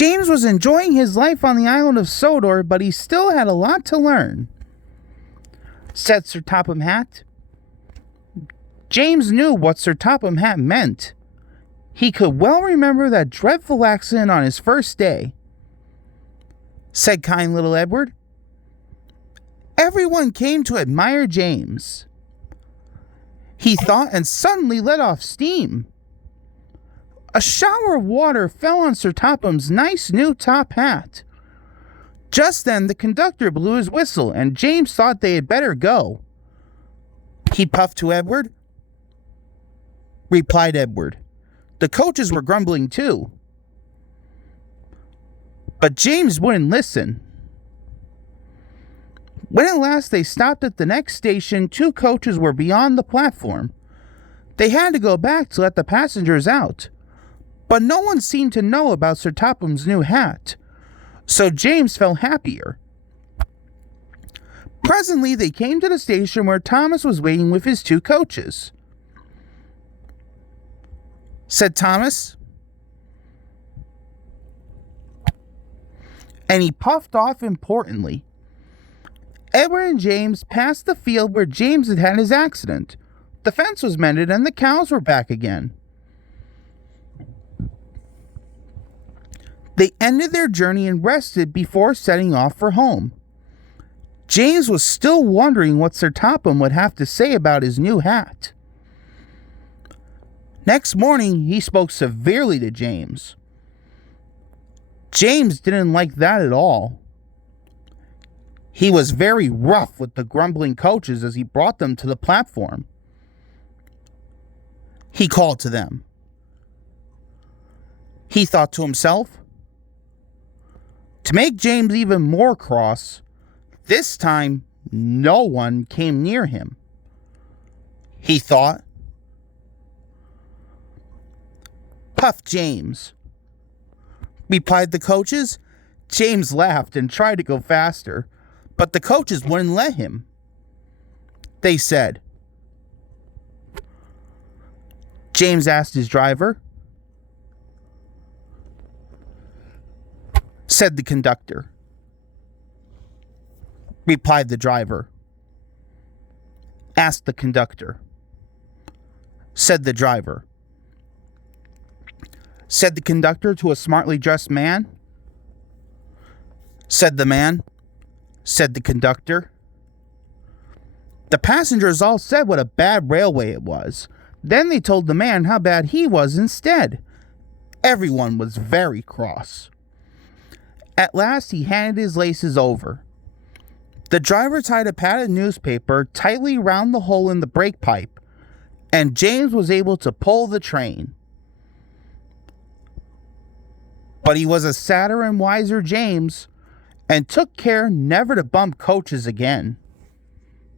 James was enjoying his life on the island of Sodor, but he still had a lot to learn, said Sir Topham Hatt. James knew what Sir Topham Hatt meant. He could well remember that dreadful accident on his first day, said kind little Edward. Everyone came to admire James, he thought, and suddenly let off steam. A shower of water fell on Sir Topham's nice new top hat. Just then the conductor blew his whistle, and James thought they had better go. He puffed to Edward. Replied Edward. The coaches were grumbling too. But James wouldn't listen. When at last they stopped at the next station, 2 coaches were beyond the platform. They had to go back to let the passengers out. But no one seemed to know about Sir Topham's new hat, so James felt happier. Presently they came to the station where Thomas was waiting with his 2 coaches. Said Thomas, and he puffed off importantly. Edward and James passed the field where James had had his accident. The fence was mended and the cows were back again. They ended their journey and rested before setting off for home. James was still wondering what Sir Topham would have to say about his new hat. Next morning, he spoke severely to James. James didn't like that at all. He was very rough with the grumbling coaches as he brought them to the platform. He called to them. He thought to himself, to make James even more cross, this time no one came near him. He thought, Puff James, replied the coaches. James laughed and tried to go faster, but the coaches wouldn't let him. They said, James asked his driver. Said the conductor. Replied the driver. Asked the conductor. Said the driver. Said the conductor to a smartly dressed man. Said the man. Said the conductor. The passengers all said what a bad railway it was. Then they told the man how bad he was instead. Everyone was very cross. At last he handed his laces over. The driver tied a padded newspaper tightly round the hole in the brake pipe, and James was able to pull the train. But he was a sadder and wiser James, and took care never to bump coaches again.